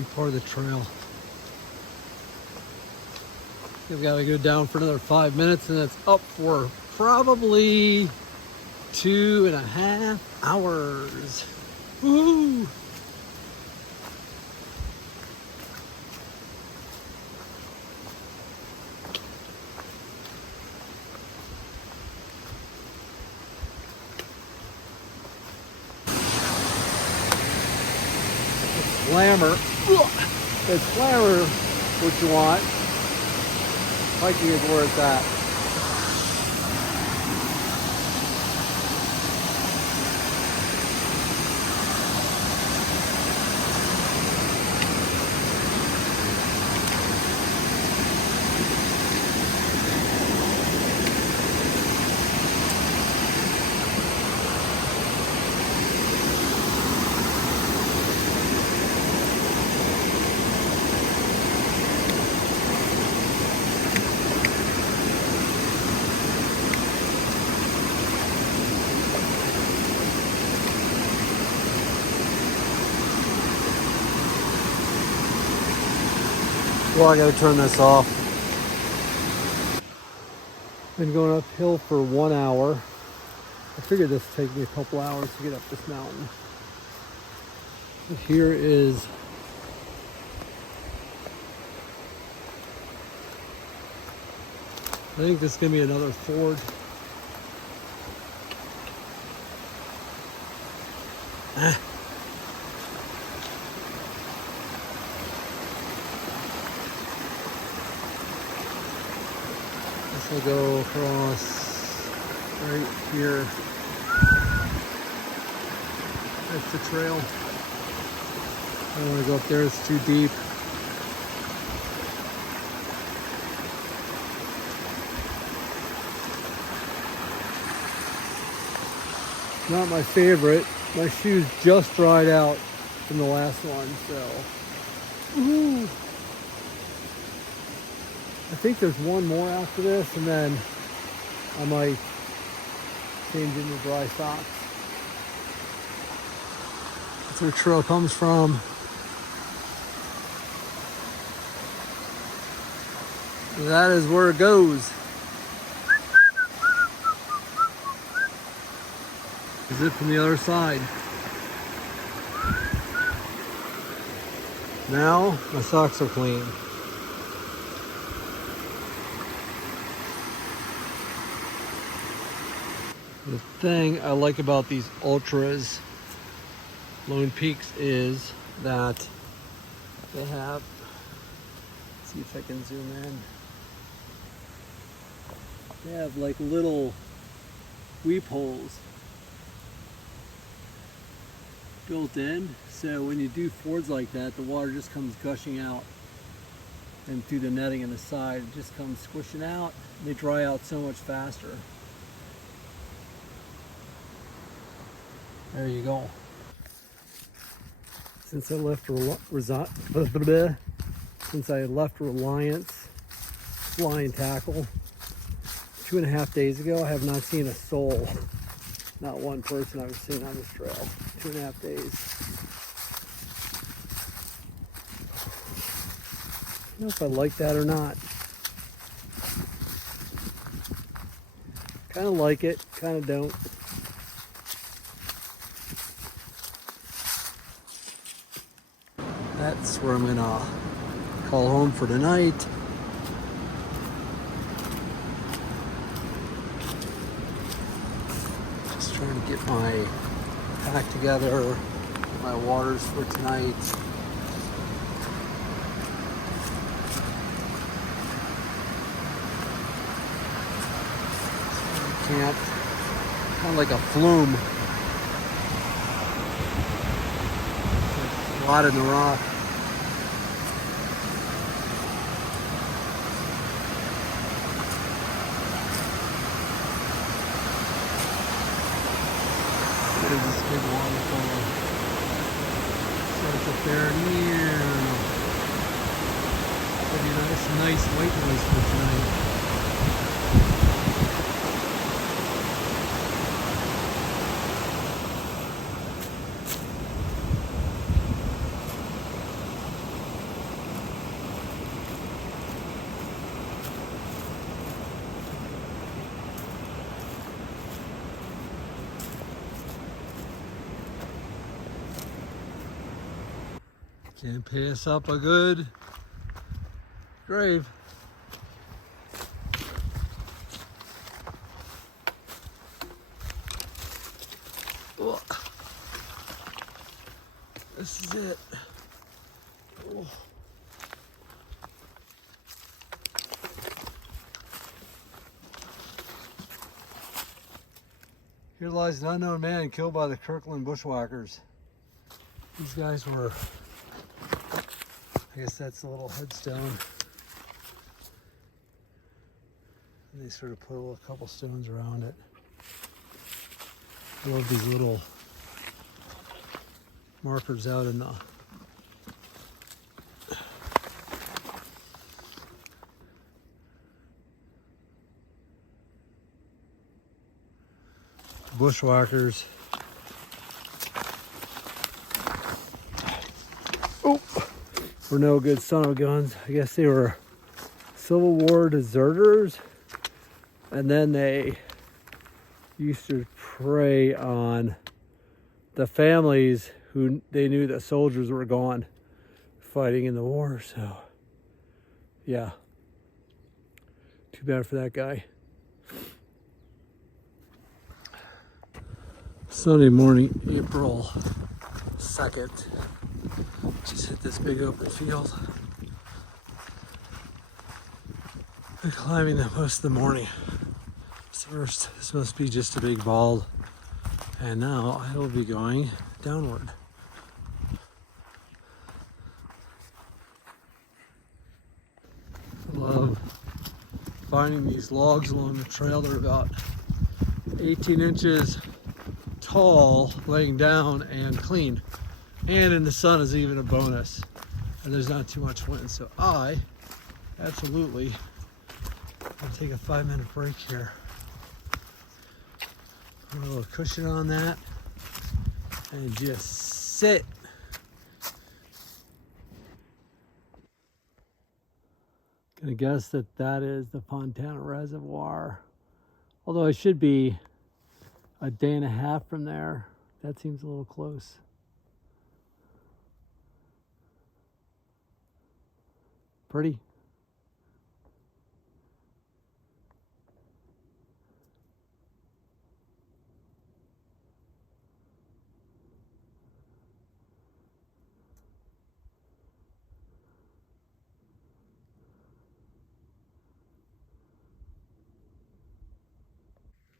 pretty part of the trail. We've got to go down for another 5 minutes and it's up for probably 2.5 hours. Woo! Glamour. It's glamour what you want. Hiking is where it's at. Well, I gotta turn this off. Been going uphill for 1 hour. I figured this would take me a couple hours to get up this mountain. But here is I think this is gonna be another ford. We'll go across right here. That's the trail. I don't want to go up there, it's too deep. Not my favorite. My shoes just dried out from the last one, so. Woo-hoo. I think there's one more after this, and then I might change into dry socks. That's where the trail comes from. That is where it goes. Is it from the other side? Now my socks are clean. The thing I like about these ultras, Lone Peaks, is that they have, let's see if I can zoom in. They have like little weep holes built in, so when you do fords like that, the water just comes gushing out, and through the netting on the side, it just comes squishing out. They dry out so much faster. There you go. Since I left Reliance Flying Tackle 2.5 days ago, I have not seen a soul. Not one person I've seen on this trail. 2.5 days. I don't know if I like that or not. Kind of like it, kind of don't. That's where I'm gonna call home for tonight. Just trying to get my pack together, my waters for tonight. Camp, kind of like a flume. A lot in the rock. There's this big waterfall. Starts up there near. That'd be a nice white noise for tonight. Can't pass up a good grave. Oh. This is it. Oh. Here lies an unknown man killed by the Kirkland bushwhackers. These guys were, I guess that's a little headstone. And they sort of put a couple stones around it. I love these little markers out in the bushwhackers. Oh, were no good son of guns. I guess they were Civil War deserters, and then they used to prey on the families who they knew that soldiers were gone fighting in the war. So yeah, too bad for that guy. Sunday morning, April 2nd. Just hit this big open field. Been climbing the most of the morning. First, this must be just a big bald. And now I will be going downward. I love finding these logs along the trail. They're about 18 inches tall, laying down and clean. And in the sun is even a bonus. And there's not too much wind. So I absolutely will take a 5-minute break here. Put a little cushion on that and just sit. Gonna guess that that is the Fontana Reservoir. Although it should be a day and a half from there. That seems a little close. Pretty.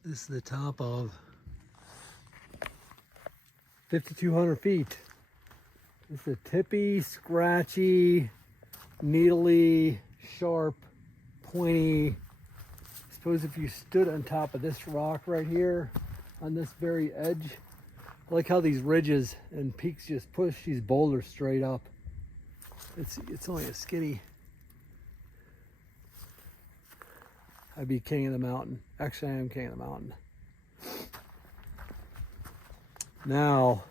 This is the top of 5,200 feet. It's a tippy, scratchy, needly, sharp, pointy. I suppose if you stood on top of this rock right here, on this very edge, I like how these ridges and peaks just push these boulders straight up. It's only a skinny. I'd be king of the mountain. Actually, I am king of the mountain. Now,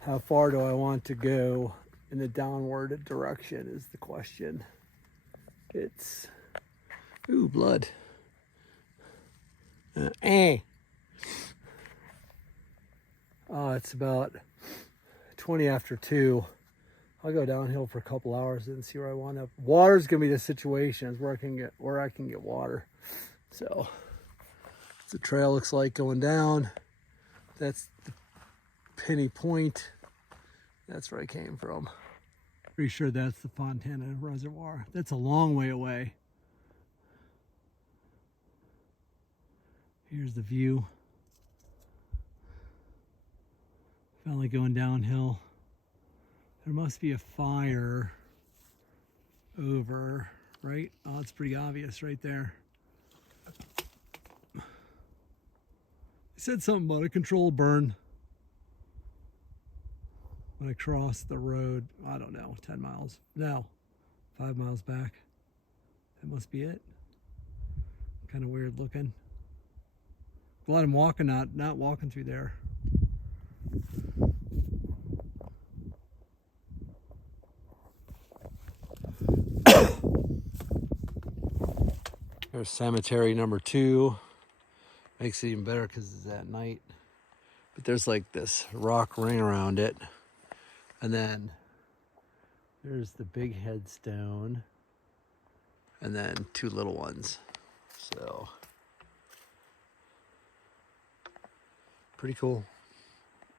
how far do I want to go in the downward direction is the question. It's, ooh, blood. It's about 20 after 2. I'll go downhill for a couple hours and see where I wind up. Water's gonna be the situation, is where I can get water. So the trail looks like going down. That's the Penny Point. That's where I came from. Pretty sure that's the Fontana Reservoir. That's a long way away. Here's the view. Finally going downhill. There must be a fire over, right? Oh, it's pretty obvious right there. It said something about a controlled burn when I crossed the road, I don't know, 10 miles. No, 5 miles back. That must be it. Kind of weird looking. Glad I'm walking, not walking through there. There's cemetery number 2. Makes it even better because it's at night. But there's like this rock ring around it. And then There's the big headstone. And then two little ones. So, pretty cool.